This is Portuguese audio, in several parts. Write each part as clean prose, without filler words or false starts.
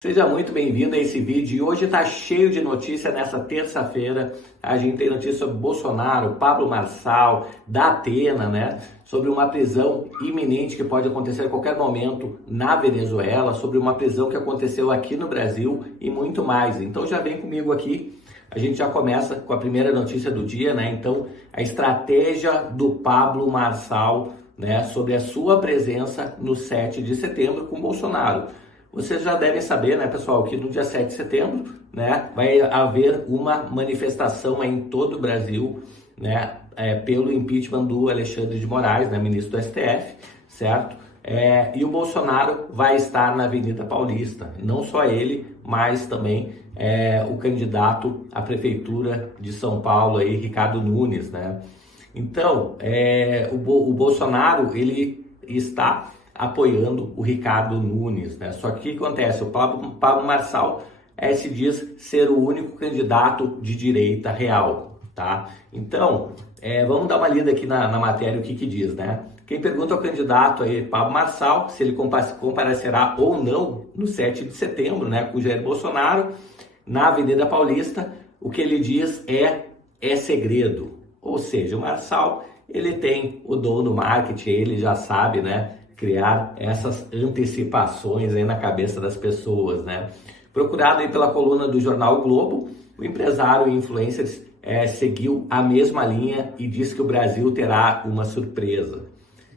Seja muito bem-vindo a esse vídeo e hoje está cheio de notícia nessa terça-feira. A gente tem notícia sobre Bolsonaro, Pablo Marçal, da Atena, né? Sobre uma prisão iminente que pode acontecer a qualquer momento na Venezuela, sobre uma prisão que aconteceu aqui no Brasil e muito mais. Então já vem comigo aqui, a gente já começa com a primeira notícia do dia, né? Então, a estratégia do Pablo Marçal, né? Sobre a sua presença no 7 de setembro com Bolsonaro. Vocês já devem saber, né, pessoal, que no dia 7 de setembro, né, vai haver uma manifestação em todo o Brasil, né, pelo impeachment do Alexandre de Moraes, né, ministro do STF, certo? E o Bolsonaro vai estar na Avenida Paulista, não só ele, mas também o candidato à prefeitura de São Paulo, aí, Ricardo Nunes, né? Então, o Bolsonaro, ele está apoiando o Ricardo Nunes, né? Só que o que acontece? O Pablo Marçal se diz ser o único candidato de direita real, tá? Então, vamos dar uma lida aqui na matéria, o que diz, né? Quem pergunta ao candidato aí, Pablo Marçal, se ele comparecerá ou não no 7 de setembro, né, com o Jair Bolsonaro, na Avenida Paulista, o que ele diz é segredo. Ou seja, o Marçal, ele tem o dom do marketing, ele já sabe, né, criar essas antecipações aí na cabeça das pessoas, né? Procurado aí pela coluna do jornal o Globo, o empresário e influencer seguiu a mesma linha e disse que o Brasil terá uma surpresa.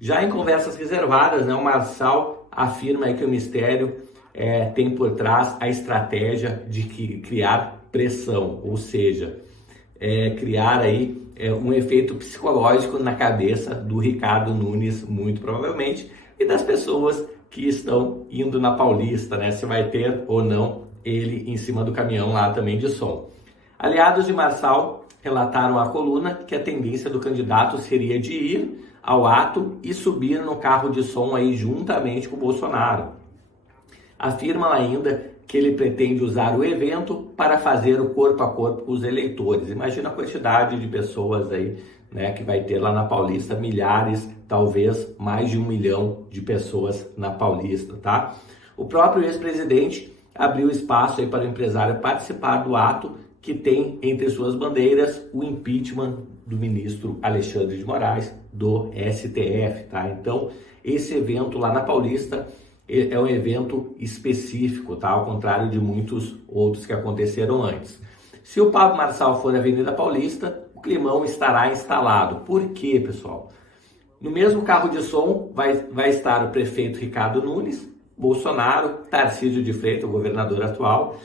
Já em conversas reservadas, né, o Marçal afirma aí que o mistério tem por trás a estratégia de criar pressão, ou seja, criar aí um efeito psicológico na cabeça do Ricardo Nunes, muito provavelmente, e das pessoas que estão indo na Paulista, né? Se vai ter ou não ele em cima do caminhão lá também de som. Aliados de Marçal relataram à coluna que a tendência do candidato seria de ir ao ato e subir no carro de som aí juntamente com o Bolsonaro. Afirmam ainda que ele pretende usar o evento para fazer o corpo a corpo com os eleitores. Imagina a quantidade de pessoas aí, né, que vai ter lá na Paulista, milhares, talvez mais de 1 milhão de pessoas na Paulista, tá? O próprio ex-presidente abriu espaço aí para o empresário participar do ato que tem entre suas bandeiras o impeachment do ministro Alexandre de Moraes, do STF, tá? Então, esse evento lá na Paulista é um evento específico, tá? Ao contrário de muitos outros que aconteceram antes. Se o Pablo Marçal for à Avenida Paulista, o climão estará instalado. Por quê, pessoal? No mesmo carro de som vai estar o prefeito Ricardo Nunes, Bolsonaro, Tarcísio de Freitas, o governador atual,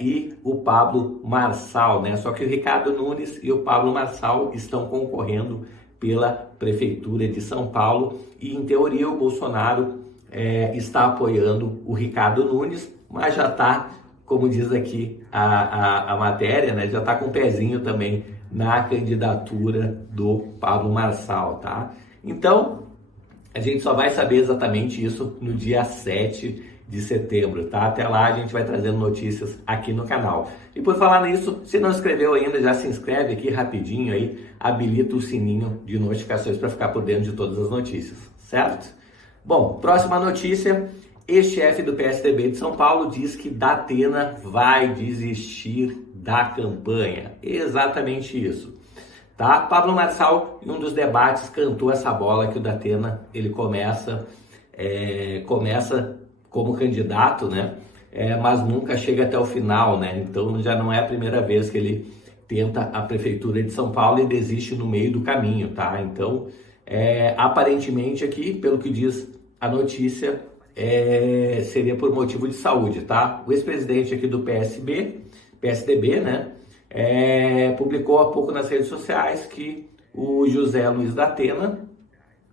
e o Pablo Marçal, né? Só que o Ricardo Nunes e o Pablo Marçal estão concorrendo pela prefeitura de São Paulo e, em teoria, o Bolsonaro está apoiando o Ricardo Nunes, mas já está, como diz aqui a matéria, né, já está com o pezinho também na candidatura do Pablo Marçal, tá? Então, a gente só vai saber exatamente isso no dia 7 de setembro, tá? Até lá a gente vai trazendo notícias aqui no canal. E por falar nisso, se não inscreveu ainda, já se inscreve aqui rapidinho aí, habilita o sininho de notificações para ficar por dentro de todas as notícias, certo? Bom, próxima notícia, ex-chefe do PSDB de São Paulo diz que Datena vai desistir da campanha. Exatamente isso, tá? Pablo Marçal, em um dos debates, cantou essa bola que o Datena, ele começa como candidato, né? Mas nunca chega até o final, né? Então já não é a primeira vez que ele tenta a prefeitura de São Paulo e desiste no meio do caminho, tá? Então, aparentemente aqui, pelo que diz a notícia, seria por motivo de saúde, tá? O ex-presidente aqui do PSDB, né, publicou há pouco nas redes sociais que o José Luiz Datena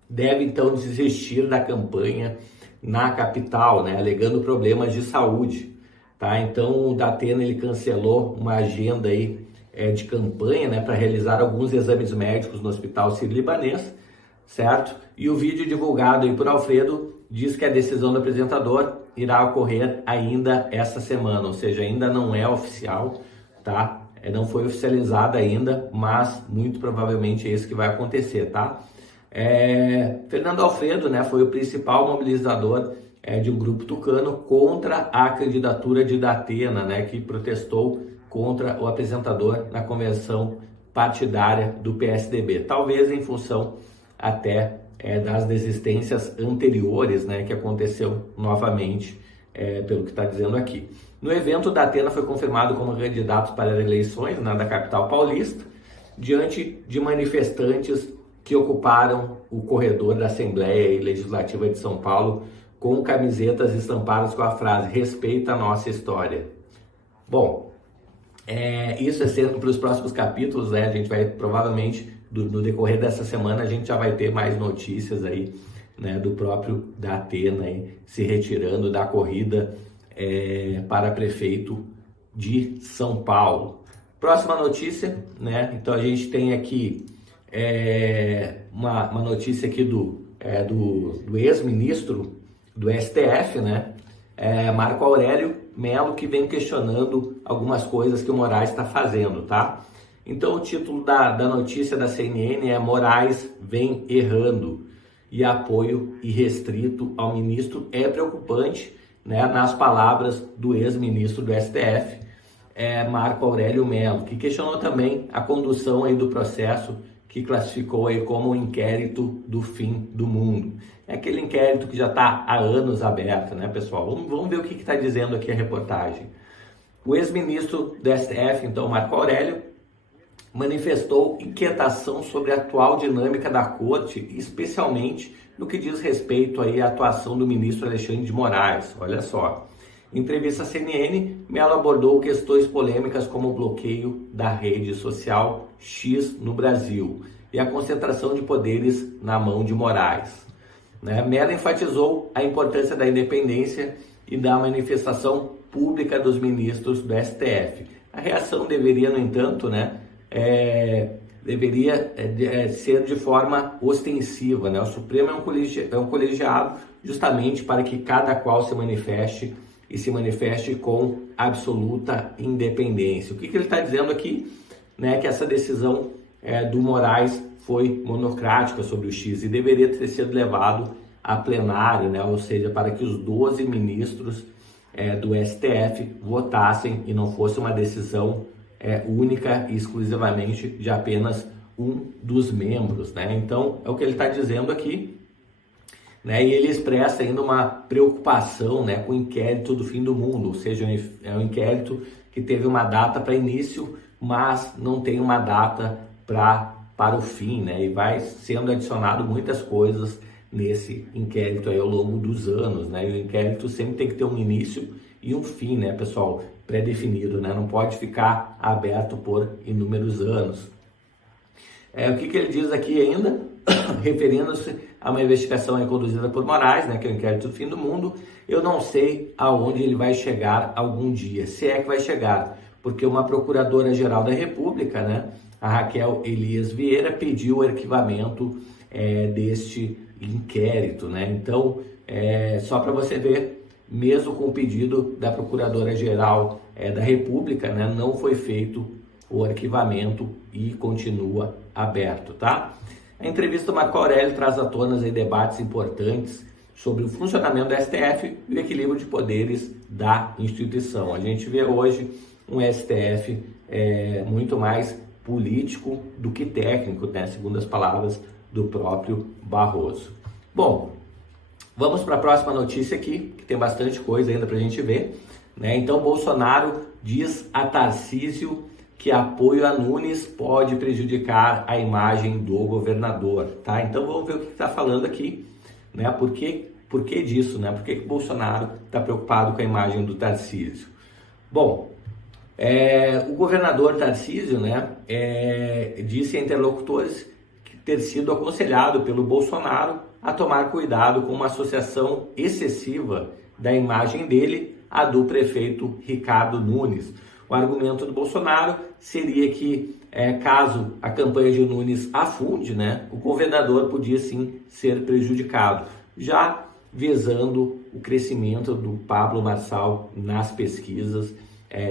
deve então desistir da campanha na capital, né, alegando problemas de saúde, tá? Então o Datena, ele cancelou uma agenda aí de campanha, né, para realizar alguns exames médicos no Hospital Sírio-Libanês, certo? E o vídeo divulgado aí por Alfredo diz que a decisão do apresentador irá ocorrer ainda essa semana, ou seja, ainda não é oficial, tá? Não foi oficializada ainda, mas muito provavelmente é isso que vai acontecer, tá? Fernando Alfredo, né, foi o principal mobilizador de um grupo tucano contra a candidatura de Datena, né, que protestou contra o apresentador na convenção partidária do PSDB, talvez em função até das desistências anteriores, né, que aconteceu novamente, pelo que está dizendo aqui. No evento, Datena foi confirmado como candidato para as eleições, né, da capital paulista, diante de manifestantes que ocuparam o corredor da Assembleia Legislativa de São Paulo com camisetas estampadas com a frase "Respeita a nossa história". Bom, isso é sendo para os próximos capítulos, né? A gente vai provavelmente, no decorrer dessa semana, a gente já vai ter mais notícias aí, né, do próprio Datena aí, se retirando da corrida para prefeito de São Paulo. Próxima notícia, né? Então a gente tem aqui uma notícia aqui do ex-ministro do STF, né? Marco Aurélio Mello, que vem questionando algumas coisas que o Moraes está fazendo, tá? Então o título da notícia da CNN é "Moraes vem errando e apoio irrestrito ao ministro é preocupante", né? Nas palavras do ex-ministro do STF, Marco Aurélio Mello, que questionou também a condução aí do processo que classificou aí como o inquérito do fim do mundo. É aquele inquérito que já está há anos aberto, né, pessoal? Vamos ver o que está dizendo aqui a reportagem. O ex-ministro do STF, então, Marco Aurélio, manifestou inquietação sobre a atual dinâmica da corte, especialmente no que diz respeito aí à atuação do ministro Alexandre de Moraes. Olha só. Em entrevista à CNN, Mello abordou questões polêmicas como o bloqueio da rede social X no Brasil e a concentração de poderes na mão de Moraes. Mello enfatizou a importância da independência e da manifestação pública dos ministros do STF. A reação deveria, no entanto, ser de forma ostensiva, né? O Supremo é um colegiado justamente para que cada qual se manifeste e se manifeste com absoluta independência. O que ele está dizendo aqui, né, que essa decisão do Moraes foi monocrática sobre o X e deveria ter sido levado a plenário, né, ou seja, para que os 12 ministros do STF votassem e não fosse uma decisão única e exclusivamente de apenas um dos membros, né? Então, é o que ele está dizendo aqui. E ele expressa ainda uma preocupação, né, com o inquérito do fim do mundo, ou seja, é um inquérito que teve uma data para início, mas não tem uma data para o fim, né, e vai sendo adicionado muitas coisas nesse inquérito aí ao longo dos anos, né, e o inquérito sempre tem que ter um início e um fim, né, pessoal, pré-definido, né, não pode ficar aberto por inúmeros anos. O que ele diz aqui ainda, referindo-se a uma investigação conduzida por Moraes, né, que é o inquérito do fim do mundo. Eu não sei aonde ele vai chegar algum dia, se é que vai chegar, porque uma procuradora-geral da República, né, a Raquel Elias Vieira, pediu o arquivamento deste inquérito, né? Então, só para você ver, mesmo com o pedido da procuradora-geral da República, né, não foi feito o arquivamento e continua aberto, tá? A entrevista do Marco Aurélio traz à tona debates importantes sobre o funcionamento do STF e o equilíbrio de poderes da instituição. A gente vê hoje um STF muito mais político do que técnico, né, segundo as palavras do próprio Barroso. Bom, vamos para a próxima notícia aqui, que tem bastante coisa ainda para a gente ver, né? Então, Bolsonaro diz a Tarcísio que apoio a Nunes pode prejudicar a imagem do governador, tá? Então vamos ver o que está falando aqui, né? Por que disso, né? Por que o Bolsonaro está preocupado com a imagem do Tarcísio? Bom, o governador Tarcísio, né, disse a interlocutores ter sido aconselhado pelo Bolsonaro a tomar cuidado com uma associação excessiva da imagem dele à do prefeito Ricardo Nunes. O argumento do Bolsonaro seria que, caso a campanha de Nunes afunde, né, o governador podia sim ser prejudicado, já visando o crescimento do Pablo Marçal nas pesquisas,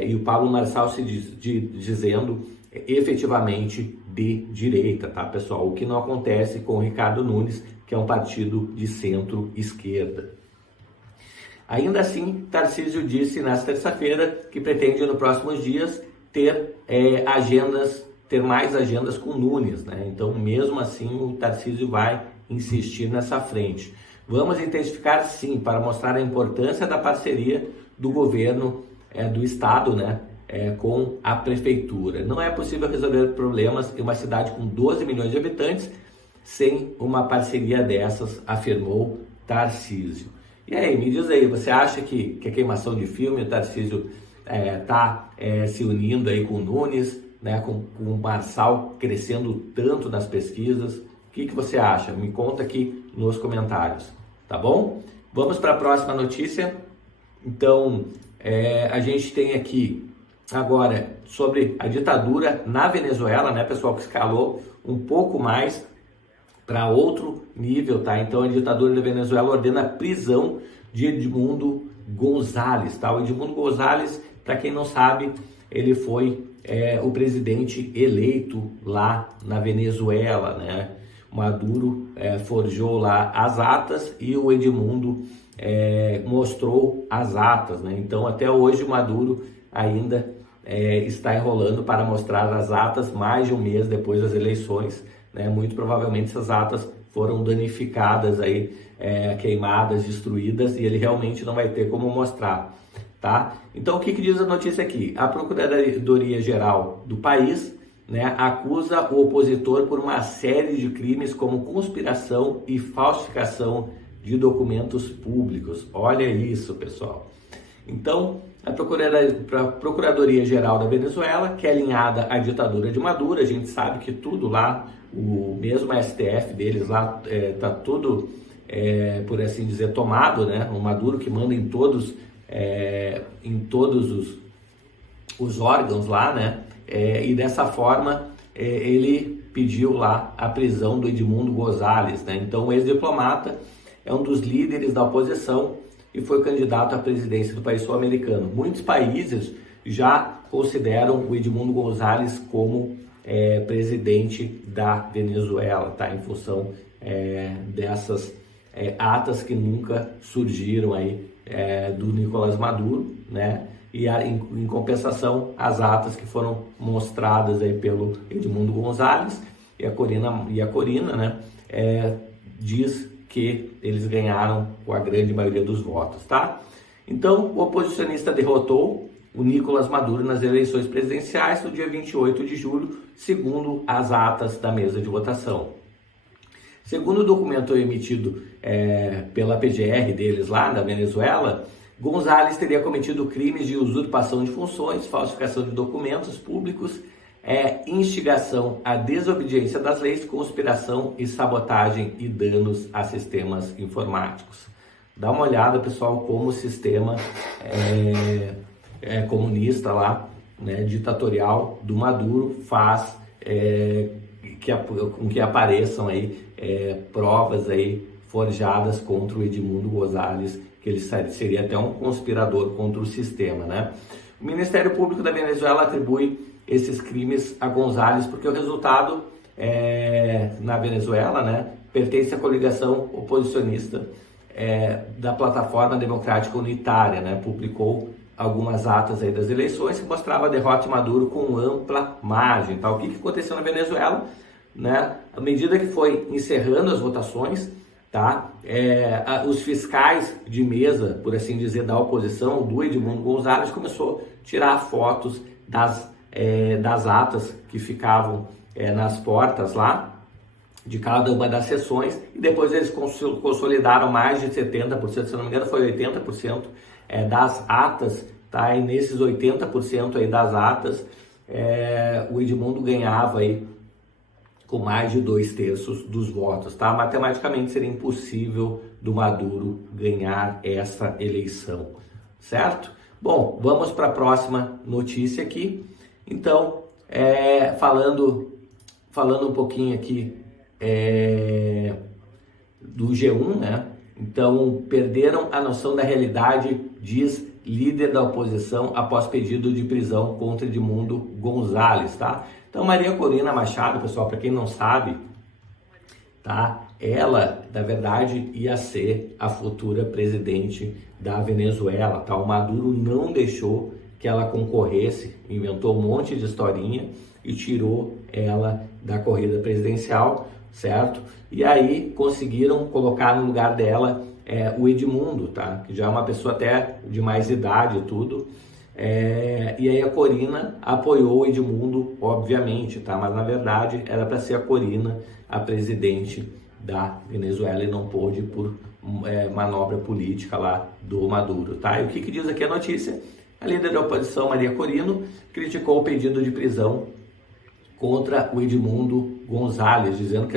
e o Pablo Marçal se dizendo efetivamente de direita, tá, pessoal? O que não acontece com o Ricardo Nunes, que é um partido de centro-esquerda. Ainda assim, Tarcísio disse nesta terça-feira que pretende nos próximos dias ter mais agendas com Nunes, né? Então, mesmo assim, o Tarcísio vai insistir nessa frente. Vamos intensificar, sim, para mostrar a importância da parceria do governo do estado, né, com a prefeitura. Não é possível resolver problemas em uma cidade com 12 milhões de habitantes sem uma parceria dessas, afirmou Tarcísio. E aí, me diz aí, você acha que a queimação de filme, o Tarcísio está se unindo aí com o Nunes, né, com o Marçal crescendo tanto nas pesquisas? O que você acha? Me conta aqui nos comentários, tá bom? Vamos para a próxima notícia. Então, a gente tem aqui agora sobre a ditadura na Venezuela, né, pessoal, que escalou um pouco mais para outro nível, tá? Então, a ditadura da Venezuela ordena a prisão de Edmundo González, tá? O Edmundo González, para quem não sabe, ele foi o presidente eleito lá na Venezuela, né? Maduro forjou lá as atas e o Edmundo mostrou as atas, né? Então, até hoje, o Maduro ainda está enrolando para mostrar as atas mais de um mês depois das eleições, né? Muito provavelmente essas atas foram danificadas, aí, queimadas, destruídas, e ele realmente não vai ter como mostrar, tá? Então, o que diz a notícia aqui? A Procuradoria-Geral do país, né, acusa o opositor por uma série de crimes como conspiração e falsificação de documentos públicos. Olha isso, pessoal. Então, a Procuradoria-Geral da Venezuela, que é alinhada à ditadura de Maduro, a gente sabe que tudo lá, o mesmo STF deles lá, está tudo, por assim dizer, tomado, né? O Maduro que manda em todos os órgãos lá, né? E dessa forma ele pediu lá a prisão do Edmundo González, né? Então, o ex-diplomata é um dos líderes da oposição e foi candidato à presidência do país sul-americano. Muitos países já consideram o Edmundo González como presidente da Venezuela, tá? Em função dessas atas que nunca surgiram aí do Nicolás Maduro, né? E em compensação, as atas que foram mostradas aí pelo Edmundo González e a Corina, né? Diz que eles ganharam com a grande maioria dos votos, tá? Então, o oposicionista derrotou o Nicolás Maduro nas eleições presidenciais no dia 28 de julho, segundo as atas da mesa de votação. Segundo o documento emitido pela PGR deles lá na Venezuela, González teria cometido crimes de usurpação de funções, falsificação de documentos públicos, instigação à desobediência das leis, conspiração e sabotagem e danos a sistemas informáticos. Dá uma olhada, pessoal, como o sistema comunista lá, né, ditatorial do Maduro faz com que apareçam aí provas aí forjadas contra o Edmundo González, que ele seria até um conspirador contra o sistema, né? O Ministério Público da Venezuela atribui esses crimes a González porque o resultado na Venezuela, né, pertence à coligação oposicionista da Plataforma Democrática Unitária, né? Publicou algumas atas aí das eleições que mostrava a derrota de Maduro com ampla margem, tá? O que aconteceu na Venezuela, né? À medida que foi encerrando as votações, tá? Os fiscais de mesa, por assim dizer, da oposição, do Edmundo González, começou a tirar fotos das atas que ficavam nas portas lá de cada uma das sessões, e depois eles consolidaram mais de 70%, se não me engano foi 80% das atas, tá? E nesses 80% aí das atas, o Edmundo ganhava aí com mais de 2/3 dos votos, tá? Matematicamente seria impossível do Maduro ganhar essa eleição, certo? Bom, vamos para a próxima notícia aqui. Então, falando um pouquinho aqui do G1, né? Então, perderam a noção da realidade, diz líder da oposição após pedido de prisão contra Edmundo González, tá? Então, Maria Corina Machado, pessoal, para quem não sabe, tá? Ela, na verdade, ia ser a futura presidente da Venezuela, tá? O Maduro não deixou que ela concorresse, inventou um monte de historinha e tirou ela da corrida presidencial, certo? E aí conseguiram colocar no lugar dela o Edmundo, tá? Que já é uma pessoa até de mais idade e tudo. E aí a Corina apoiou o Edmundo, obviamente, tá? Mas na verdade era para ser a Corina a presidente da Venezuela e não pôde por manobra política lá do Maduro, tá? E o que diz aqui a notícia? A líder da oposição, Maria Corina, criticou o pedido de prisão contra o Edmundo Gonzalez, dizendo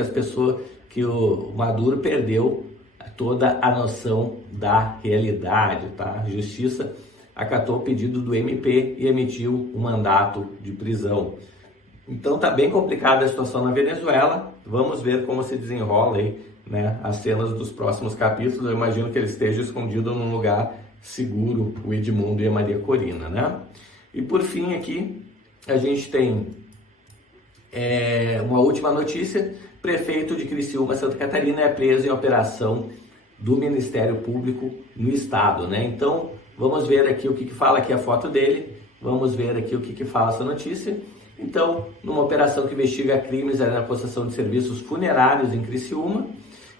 que o Maduro perdeu toda a noção da realidade, tá? A justiça acatou o pedido do MP e emitiu um mandato de prisão. Então tá bem complicada a situação na Venezuela. Vamos ver como se desenrola aí, né, as cenas dos próximos capítulos. Eu imagino que ele esteja escondido num lugar seguro, o Edmundo e a Maria Corina, né? E por fim aqui a gente tem uma última notícia. Prefeito de Criciúma, Santa Catarina, é preso em operação do Ministério Público no estado, né? Então vamos ver aqui o que fala aqui a foto dele. Vamos ver aqui o que fala essa notícia. Então, numa operação que investiga crimes na prestação de serviços funerários em Criciúma,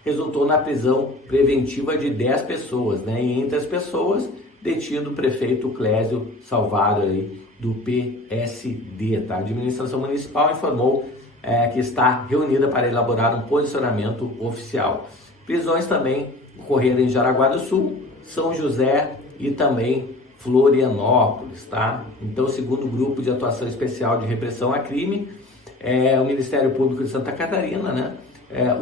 resultou na prisão preventiva de 10 pessoas, né? E entre as pessoas, detido o prefeito Clésio Salvaro aí, do PSD, tá? A administração municipal informou que está reunida para elaborar um posicionamento oficial. Prisões também ocorreram em Jaraguá do Sul, São José e também Florianópolis, tá? Então, segundo o Grupo de Atuação Especial de Repressão a Crime, o Ministério Público de Santa Catarina, né?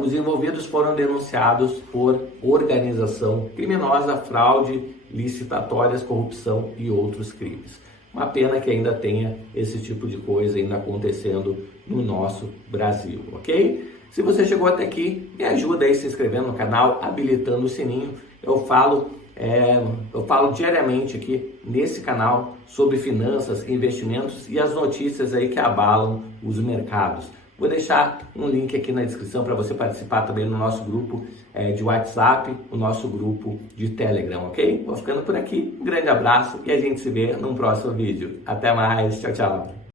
Os envolvidos foram denunciados por organização criminosa, fraude, licitatórias, corrupção e outros crimes. Uma pena que ainda tenha esse tipo de coisa ainda acontecendo no nosso Brasil, ok? Se você chegou até aqui, me ajuda aí se inscrevendo no canal, habilitando o sininho. Eu falo diariamente aqui nesse canal sobre finanças, investimentos e as notícias aí que abalam os mercados. Vou deixar um link aqui na descrição para você participar também no nosso grupo de WhatsApp, o nosso grupo de Telegram, ok? Vou ficando por aqui, um grande abraço e a gente se vê num próximo vídeo. Até mais, tchau, tchau!